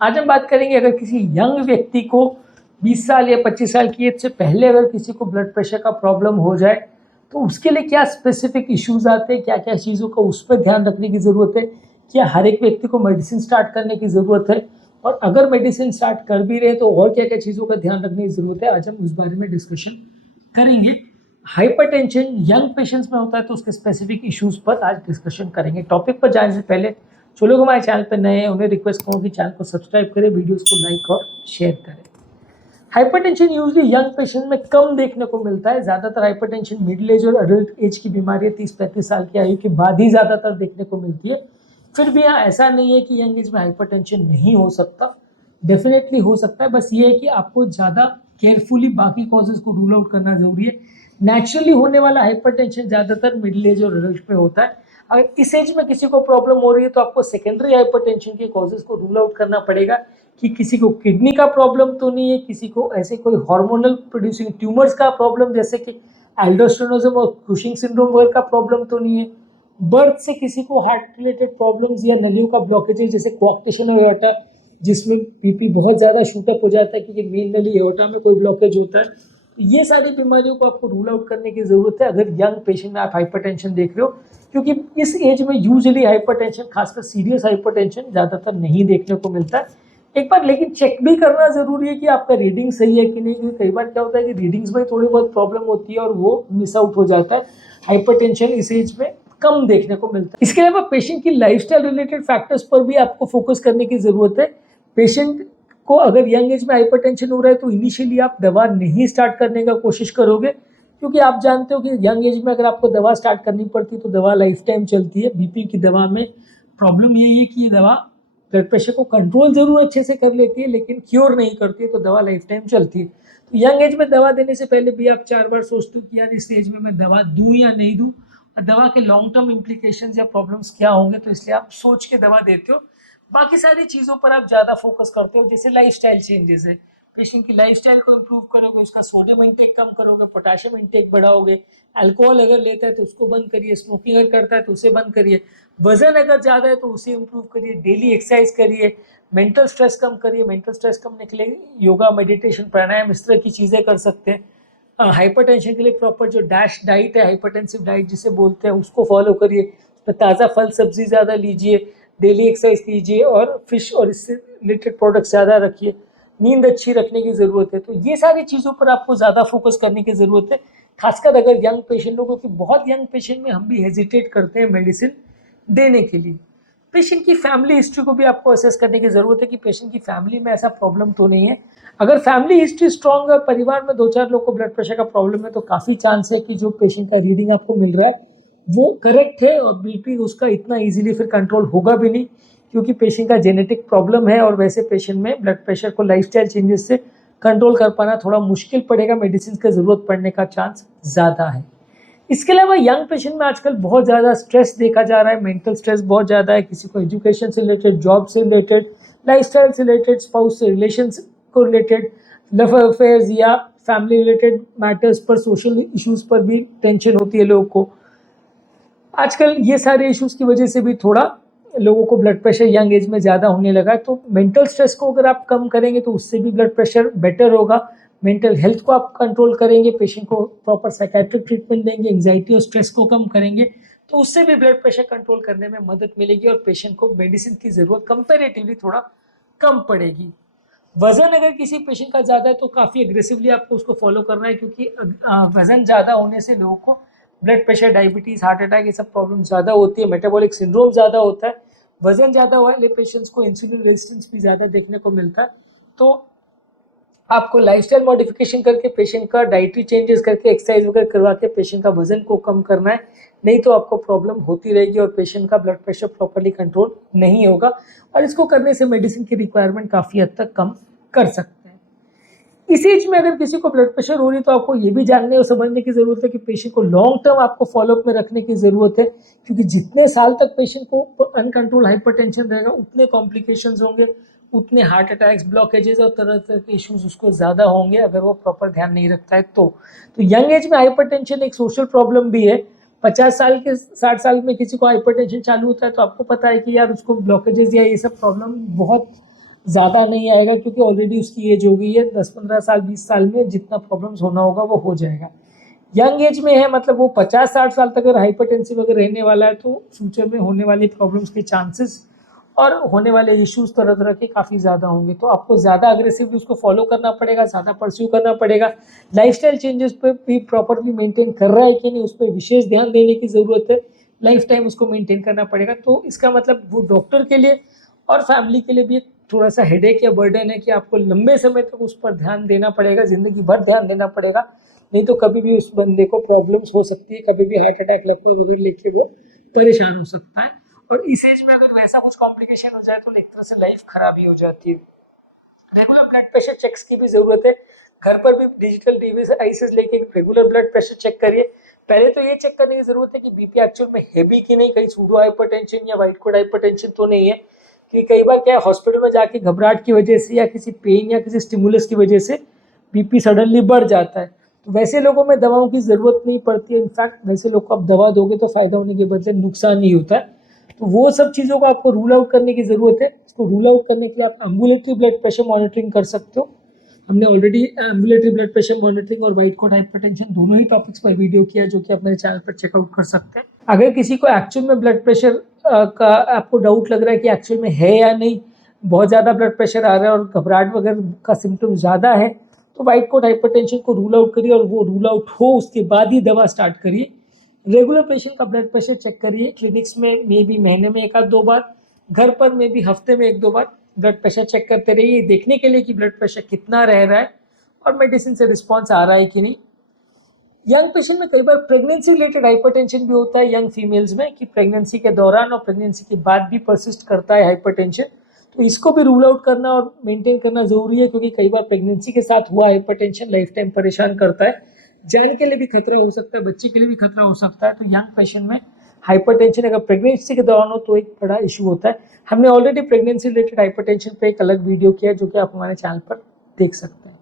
आज हम बात करेंगे अगर किसी यंग व्यक्ति को 20 साल या 25 साल की एज से पहले अगर किसी को ब्लड प्रेशर का प्रॉब्लम हो जाए तो उसके लिए क्या स्पेसिफिक इश्यूज आते हैं, क्या क्या चीज़ों का उस पर ध्यान रखने की ज़रूरत है, क्या हर एक व्यक्ति को मेडिसिन स्टार्ट करने की ज़रूरत है, और अगर मेडिसिन स्टार्ट कर भी रहे तो और क्या क्या चीज़ों का ध्यान रखने की ज़रूरत है, आज हम उस बारे में डिस्कशन करेंगे। हाइपरटेंशन यंग पेशेंट्स में होता है तो उसके स्पेसिफिक इश्यूज पर आज डिस्कशन करेंगे। टॉपिक पर जाने से पहले जो लोग हमारे चैनल पर नए हैं उन्हें रिक्वेस्ट करूँ कि चैनल को सब्सक्राइब करें, वीडियोस को लाइक और शेयर करें। हाइपरटेंशन यूजली यंग पेशेंट में कम देखने को मिलता है। ज़्यादातर हाइपरटेंशन मिडिल एज और अडल्ट एज की बीमारी 30-35 साल की आयु के बाद ही ज़्यादातर देखने को मिलती है। फिर भी यहाँ ऐसा नहीं है कि यंग एज में हाइपरटेंशन नहीं हो सकता, डेफिनेटली हो सकता है। बस ये है कि आपको ज़्यादा केयरफुली बाकी कॉजेज़ को रूल आउट करना ज़रूरी है। नेचुरली होने वाला हाइपरटेंशन ज़्यादातर मिडिल एज और अडल्ट में होता है। अगर इस एज में किसी को प्रॉब्लम हो रही है तो आपको सेकेंडरी हाइपरटेंशन के कॉजेज़ को रूल आउट करना पड़ेगा कि किसी को किडनी का प्रॉब्लम तो नहीं है, किसी को ऐसे कोई हार्मोनल प्रोड्यूसिंग ट्यूमर्स का प्रॉब्लम जैसे कि एल्डोस्टेरोनिज्म और कुशिंग सिंड्रोम वगैरह का प्रॉब्लम तो नहीं है, बर्थ से किसी को हार्ट रिलेटेड प्रॉब्लम्स या नलियों का ब्लॉकेजेस जैसे कोआक्टेशन ऑफ एओर्टा जिसमें बीपी बहुत ज़्यादा शूट अप हो जाता है क्योंकि मेन नली एओर्टा में कोई ब्लॉकेज होता है। ये सारी बीमारियों को आपको रूल आउट करने की ज़रूरत है अगर यंग पेशेंट में आप हाइपरटेंशन देख रहे हो, क्योंकि इस एज में यूजुअली हाइपरटेंशन, खासकर सीरियस हाइपरटेंशन ज़्यादातर नहीं देखने को मिलता है। एक बार लेकिन चेक भी करना ज़रूरी है कि आपका रीडिंग सही है कि नहीं, क्योंकि कई बार क्या होता है कि रीडिंग्स में थोड़ी बहुत प्रॉब्लम होती है और वो मिस आउट हो जाता है। हाइपरटेंशन इस एज में कम देखने को मिलता है। इसके अलावा पेशेंट की लाइफस्टाइल रिलेटेड फैक्टर्स पर भी आपको फोकस करने की ज़रूरत है। पेशेंट को अगर यंग एज में हाइपरटेंशन हो रहा है तो इनिशियली आप दवा नहीं स्टार्ट करने का कोशिश करोगे, क्योंकि आप जानते हो कि यंग एज में अगर आपको दवा स्टार्ट करनी पड़ती है तो दवा लाइफ टाइम चलती है। बीपी की दवा में प्रॉब्लम यही है कि ये दवा ब्लड प्रेशर को कंट्रोल जरूर अच्छे से कर लेती है लेकिन क्योर नहीं करती है, तो दवा लाइफ टाइम चलती है। तो यंग एज में दवा देने से पहले भी आप 4 बार सोचते हो कि यार इस एज में मैं दवा दूं या नहीं दूं, और दवा के लॉन्ग टर्म इम्प्लीकेशंस या प्रॉब्लम्स क्या होंगे, तो इसलिए आप सोच के दवा देते हो। बाकी सारी चीज़ों पर आप ज़्यादा फोकस करते हो, जैसे लाइफस्टाइल चेंजेस है, पेशेंट की लाइफस्टाइल को इम्प्रूव करोगे, उसका सोडियम इंटेक कम करोगे, पोटेशियम इंटेक बढ़ाओगे, अल्कोहल अगर लेता है तो उसको बंद करिए, स्मोकिंग अगर करता है तो उसे बंद करिए, वजन अगर ज़्यादा है तो उसे इम्प्रूव करिए, डेली एक्सरसाइज करिए, मेंटल स्ट्रेस कम करिए। मेंटल स्ट्रेस कम करने के लिए योगा, मेडिटेशन, प्राणायाम इस तरह की चीज़ें कर सकते हैं। हाइपरटेंशन के लिए प्रॉपर जो डैश डाइट है, हाइपरटेंसिव डाइट जिसे बोलते हैं, उसको फॉलो करिए। ताज़ा फल सब्जी ज़्यादा लीजिए, डेली एक्सरसाइज कीजिए और फिश और इससे रिलेटेड प्रोडक्ट्स ज़्यादा रखिए। नींद अच्छी रखने की ज़रूरत है। तो ये सारी चीज़ों पर आपको ज़्यादा फोकस करने की ज़रूरत है, खासकर अगर यंग पेशेंट लोगों की। बहुत यंग पेशेंट में हम भी हेजिटेट करते हैं मेडिसिन देने के लिए। पेशेंट की फैमिली हिस्ट्री को भी आपको असेस करने की ज़रूरत है कि पेशेंट की फैमिली में ऐसा प्रॉब्लम तो नहीं है। अगर फैमिली हिस्ट्री स्ट्रॉन्ग है, परिवार में 2-4 लोग को ब्लड प्रेशर का प्रॉब्लम है, तो काफ़ी चांस है कि जो पेशेंट का रीडिंग आपको मिल रहा है वो करेक्ट है और बीपी उसका इतना इजीली फिर कंट्रोल होगा भी नहीं, क्योंकि पेशेंट का जेनेटिक प्रॉब्लम है और वैसे पेशेंट में ब्लड प्रेशर को लाइफस्टाइल चेंजेस से कंट्रोल कर पाना थोड़ा मुश्किल पड़ेगा, मेडिसिन की ज़रूरत पड़ने का चांस ज़्यादा है। इसके अलावा यंग पेशेंट में आजकल बहुत ज़्यादा स्ट्रेस देखा जा रहा है, मेंटल स्ट्रेस बहुत ज़्यादा है, किसी को एजुकेशन से रिलेटेड, जॉब से रिलेटेड, लाइफस्टाइल से रिलेटेड, स्पाउस से रिलेशन को रिलेटेड, लव अफेयर्स या फैमिली रिलेटेड मैटर्स पर, सोशल इश्यूज पर भी टेंशन होती है लोगों को। आजकल ये सारे इश्यूज की वजह से भी थोड़ा लोगों को ब्लड प्रेशर यंग एज में ज़्यादा होने लगा है। तो मेंटल स्ट्रेस को अगर आप कम करेंगे तो उससे भी ब्लड प्रेशर बेटर होगा। मेंटल हेल्थ को आप कंट्रोल करेंगे, पेशेंट को प्रॉपर साइकेट्रिक ट्रीटमेंट देंगे, एंग्जाइटी और स्ट्रेस को कम करेंगे, तो उससे भी ब्लड प्रेशर कंट्रोल करने में मदद मिलेगी और पेशेंट को मेडिसिन की ज़रूरत कंपेरेटिवली थोड़ा कम पड़ेगी। वजन अगर किसी पेशेंट का ज़्यादा है तो काफ़ी एग्रेसिवली आपको उसको फॉलो करना है, क्योंकि वजन ज़्यादा होने से लोगों को blood pressure, diabetes, heart attack ये सब प्रॉब्लम ज़्यादा होती है, मेटाबॉलिक सिंड्रोम ज़्यादा होता है। वजन ज़्यादा वाले पेशेंट्स को इंसुलिन रेजिस्टेंस भी ज़्यादा देखने को मिलता है। तो आपको लाइफस्टाइल मॉडिफिकेशन करके, पेशेंट का डाइटरी चेंजेस करके, एक्सरसाइज वगैरह करवा के पेशेंट का वजन को कम करना है, नहीं तो आपको प्रॉब्लम होती रहेगी और पेशेंट का ब्लड प्रेशर प्रॉपर्ली कंट्रोल नहीं होगा। और इसको करने से मेडिसिन की रिक्वायरमेंट काफ़ी हद तक कम कर सकते हैं। इस एज में अगर किसी को ब्लड प्रेशर हो रही है तो आपको ये भी जानने और समझने की ज़रूरत है कि पेशेंट को लॉन्ग टर्म आपको फॉलोअप में रखने की ज़रूरत है, क्योंकि जितने साल तक पेशेंट को अनकंट्रोल हाइपरटेंशन रहेगा उतने कॉम्प्लिकेशंस होंगे, उतने हार्ट अटैक्स, ब्लॉकेजेस और तरह तरह के इश्यूज उसको ज़्यादा होंगे अगर वो प्रॉपर ध्यान नहीं रखता है। तो यंग एज में हाइपरटेंशन एक सोशल प्रॉब्लम भी है। 50 साल के 60 साल में किसी को हाइपरटेंशन चालू होता है तो आपको पता है कि यार उसको ब्लॉकेजेस या ये सब प्रॉब्लम बहुत ज़्यादा नहीं आएगा, क्योंकि ऑलरेडी उसकी एज हो गई है, 10-15 साल 20 साल में जितना प्रॉब्लम्स होना होगा वो हो जाएगा। यंग एज में है, मतलब वो 50-60 साल तक अगर हाइपरटेंसिव अगर रहने वाला है तो फ्यूचर में होने वाली प्रॉब्लम्स के चांसेस और होने वाले इश्यूज तरह तरह के काफ़ी ज़्यादा होंगे। तो आपको ज़्यादा अग्रेसिवली उसको फॉलो करना पड़ेगा, ज़्यादा परस्यू करना पड़ेगा। लाइफस्टाइल चेंजेस पे भी प्रॉपरली मेंटेन कर रहा है कि नहीं, उस पर विशेष ध्यान देने की ज़रूरत है। लाइफ टाइम उसको मेंटेन करना पड़ेगा। तो इसका मतलब वो डॉक्टर के लिए और फैमिली के लिए भी एक थोड़ा सा हेडेक या बर्डन है कि आपको लंबे समय तक उस पर ध्यान देना पड़ेगा, ज़िंदगी भर ध्यान देना पड़ेगा। नहीं तो कभी भी उस बंदे को प्रॉब्लम्स हो सकती है, कभी भी हार्ट अटैक लगभग वगैरह लेके वो परेशान हो सकता है। और इस एज में अगर वैसा कुछ कॉम्प्लिकेशन हो जाए तो एक तरह से लाइफ खराब ही हो जाती है। रेगुलर ब्लड प्रेशर चेक्स की भी जरूरत है। घर पर भी डिजिटल डिवाइसेस लेके रेगुलर ब्लड प्रेशर चेक करिए। पहले तो ये चेक करने की जरूरत है कि बीपी एक्चुअल में हैवी कि नहीं, कहीं सूडो हाइपरटेंशन या वाइट कोड हाइपरटेंशन तो नहीं है। कि कई बार क्या है, हॉस्पिटल में जाके घबराहट की वजह से या किसी पेन या किसी स्टिमुलस की वजह से बीपी सडनली बढ़ जाता है, तो वैसे लोगों में दवाओं की जरूरत नहीं पड़ती है। इनफैक्ट वैसे लोग को आप दवा दोगे तो फायदा होने के बदले नुकसान ही होता है। तो वो सब चीज़ों को आपको रूल आउट करने की ज़रूरत है। इसको रूल आउट करने के लिए आप एम्बुलेटरी ब्लड प्रेशर मॉनिटरिंग कर सकते हो। हमने already ambulatory blood pressure monitoring और वाइट कोड हाइपरटेंशन दोनों ही टॉपिक्स पर वीडियो किया, जो कि आप मेरे चैनल पर चेकआउट कर सकते हैं। अगर किसी को एक्चुअल में ब्लड प्रेशर का आपको डाउट लग रहा है कि एक्चुअल में है या नहीं, बहुत ज़्यादा ब्लड प्रेशर आ रहा है और घबराहट वगैरह का सिम्टम ज़्यादा है, तो वाइट कोड हाइपरटेंशन को रूल आउट करिए, और वो रूल आउट हो उसके बाद ही दवा स्टार्ट करिए। रेगुलर पेशेंट का ब्लड प्रेशर चेक करिए। क्लिनिक्स में मे भी महीने में 1-2 बार, घर पर मे भी हफ्ते में 1-2 बार ब्लड प्रेशर चेक करते रहिए, देखने के लिए कि ब्लड प्रेशर कितना रह रहा है और मेडिसिन से रिस्पॉन्स आ रहा है कि नहीं। यंग पेशेंट में कई बार प्रेगनेंसी रिलेटेड हाइपरटेंशन भी होता है यंग फीमेल्स में, कि प्रेगनेंसी के दौरान और प्रेगनेंसी के बाद भी परसिस्ट करता है हाइपरटेंशन। तो इसको भी रूल आउट करना और मेंटेन करना जरूरी है, क्योंकि कई बार प्रेगनेंसी के साथ हुआ हाइपरटेंशन लाइफ टाइम परेशान करता है। जान के लिए भी खतरा हो सकता है, बच्चे के लिए भी खतरा हो सकता है। तो यंग पेशेंट में हाइपरटेंशन अगर प्रेगनेंसी के दौरान हो तो एक बड़ा इशू होता है। हमने ऑलरेडी प्रेगनेंसी रिलेटेड हाइपरटेंशन पे एक अलग वीडियो किया है, जो कि आप हमारे चैनल पर देख सकते हैं।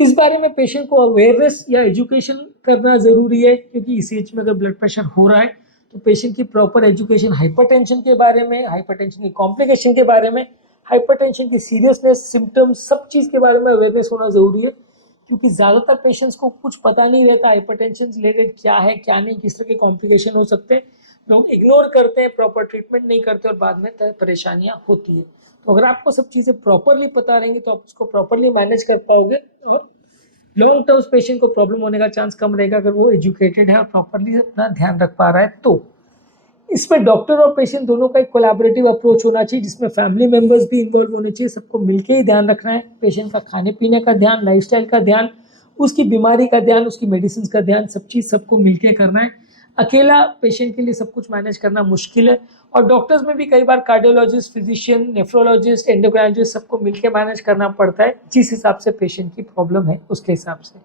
इस बारे में पेशेंट को अवेयरनेस या एजुकेशन करना ज़रूरी है, क्योंकि इस एज में अगर ब्लड प्रेशर हो रहा है तो पेशेंट की प्रॉपर एजुकेशन हाइपरटेंशन के बारे में, हाइपरटेंशन की कॉम्प्लिकेशन के बारे में, हाइपरटेंशन की सीरियसनेस, सिम्टम्स, सब चीज़ के बारे में अवेयरनेस होना ज़रूरी है। क्योंकि ज़्यादातर पेशेंट्स को कुछ पता नहीं रहता हाइपरटेंशन रिलेटेड क्या है क्या नहीं, किस तरह के कॉम्प्लिकेशन हो सकते हैं। लोग इग्नोर करते हैं, प्रॉपर ट्रीटमेंट नहीं करते और बाद में परेशानियाँ होती है। तो अगर आपको सब चीज़ें प्रॉपरली पता रहेंगी तो आप उसको प्रॉपरली मैनेज कर पाओगे, और लॉन्ग टर्म पेशेंट को प्रॉब्लम होने का चांस कम रहेगा अगर वो एजुकेटेड है और प्रॉपरली अपना ध्यान रख पा रहा है। तो इसमें डॉक्टर और पेशेंट दोनों का एक कोलैबोरेटिव अप्रोच होना चाहिए, जिसमें फैमिली मेंबर्स भी इन्वॉल्व होने चाहिए। सबको मिलके ही ध्यान रखना है। पेशेंट का खाने पीने का ध्यान, लाइफस्टाइल का ध्यान, उसकी बीमारी का ध्यान, उसकी मेडिसिन का ध्यान, सब चीज़ सबको मिलके करना है। अकेला पेशेंट के लिए सब कुछ मैनेज करना मुश्किल है। और डॉक्टर्स में भी कई बार कार्डियोलॉजिस्ट, फिजिशियन, नेफ्रोलॉजिस्ट, एंडोक्राइनोलॉजिस्ट सबको मिलकर मैनेज करना पड़ता है, जिस हिसाब से पेशेंट की प्रॉब्लम है उसके हिसाब से।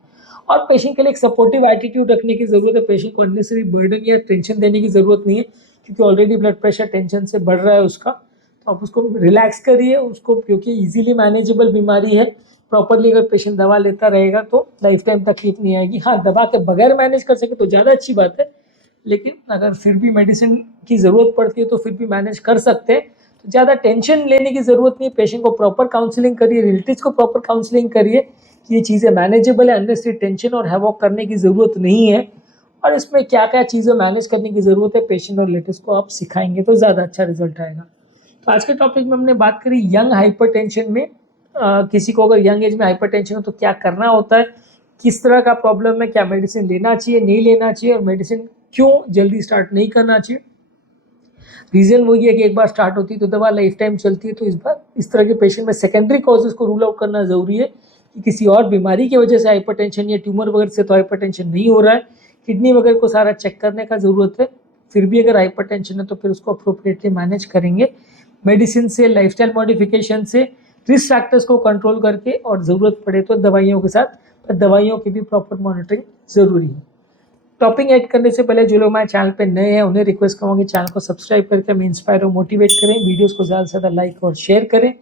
और पेशेंट के लिए एक सपोर्टिव एटीट्यूड रखने की जरूरत है। पेशेंट को अननेसेसरी बर्डन या टेंशन देने की जरूरत नहीं है, क्योंकि ऑलरेडी ब्लड प्रेशर टेंशन से बढ़ रहा है उसका। तो आप उसको रिलैक्स करिए उसको, क्योंकि इजीली मैनेजेबल बीमारी है। प्रॉपरली अगर पेशेंट दवा लेता रहेगा तो लाइफ टाइम तकलीफ नहीं आएगी। हाँ, दवा के बगैर मैनेज कर सके तो ज़्यादा अच्छी बात है, लेकिन अगर फिर भी मेडिसिन की ज़रूरत पड़ती है तो फिर भी मैनेज कर सकते हैं। तो ज़्यादा टेंशन लेने की ज़रूरत नहीं है। पेशेंट को प्रॉपर काउंसलिंग करिए, रिलेटिव्स को प्रॉपर काउंसलिंग करिए कि ये चीज़ें मैनेजेबल है, अननेसेसरी टेंशन और हैवॉक करने की ज़रूरत नहीं है। और इसमें क्या क्या चीज़ें मैनेज करने की ज़रूरत है पेशेंट और रिलेटिव्स को आप सिखाएंगे तो ज़्यादा अच्छा रिजल्ट आएगा। तो आज के टॉपिक में हमने बात करी यंग हाइपरटेंशन में। किसी को अगर यंग एज में हाइपरटेंशन हो तो क्या करना होता है, किस तरह का प्रॉब्लम है, क्या मेडिसिन लेना चाहिए, नहीं लेना चाहिए, और मेडिसिन क्यों जल्दी स्टार्ट नहीं करना चाहिए। रीज़न वही है कि एक बार स्टार्ट होती है तो दवा लाइफ टाइम चलती है। तो इस तरह के पेशेंट में सेकेंडरी कॉजेज़ को रूल आउट करना ज़रूरी है कि किसी और बीमारी की वजह से हाइपरटेंशन या ट्यूमर वगैरह से तो हाइपरटेंशन नहीं हो रहा है। किडनी वगैरह को सारा चेक करने का ज़रूरत है। फिर भी अगर हाइपरटेंशन है तो फिर उसको अप्रोप्रिएटली मैनेज करेंगे, मेडिसिन से, लाइफस्टाइल मॉडिफिकेशन से, रिस्क फैक्टर्स को कंट्रोल करके, और ज़रूरत पड़े तो दवाइयों के साथ। पर दवाइयों की भी प्रॉपर मॉनिटरिंग ज़रूरी है। टॉपिक ऐड करने से पहले जो लोग हमारे चैनल पे नए हैं उन्हें रिक्वेस्ट करूँगा कि चैनल को सब्सक्राइब करके हमें इंस्पायर और मोटिवेट करें, वीडियोस को ज़्यादा से ज़्यादा लाइक और शेयर करें।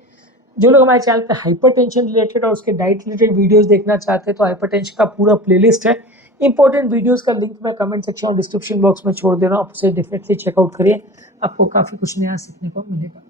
जो लोग हमारे चैनल पे हाइपरटेंशन रिलेटेड और उसके डाइट रिलेटेड वीडियोस देखना चाहते हैं तो हाइपरटेंशन का पूरा प्लेलिस्ट है। इंपॉर्टेंट वीडियोस का लिंक मैं कमेंट सेक्शन और डिस्क्रिप्शन बॉक्स में छोड़ दे रहा हूँ, आप उसे डेफिनेटली चेकआउट करिए। आपको काफ़ी कुछ नया सीखने को मिलेगा।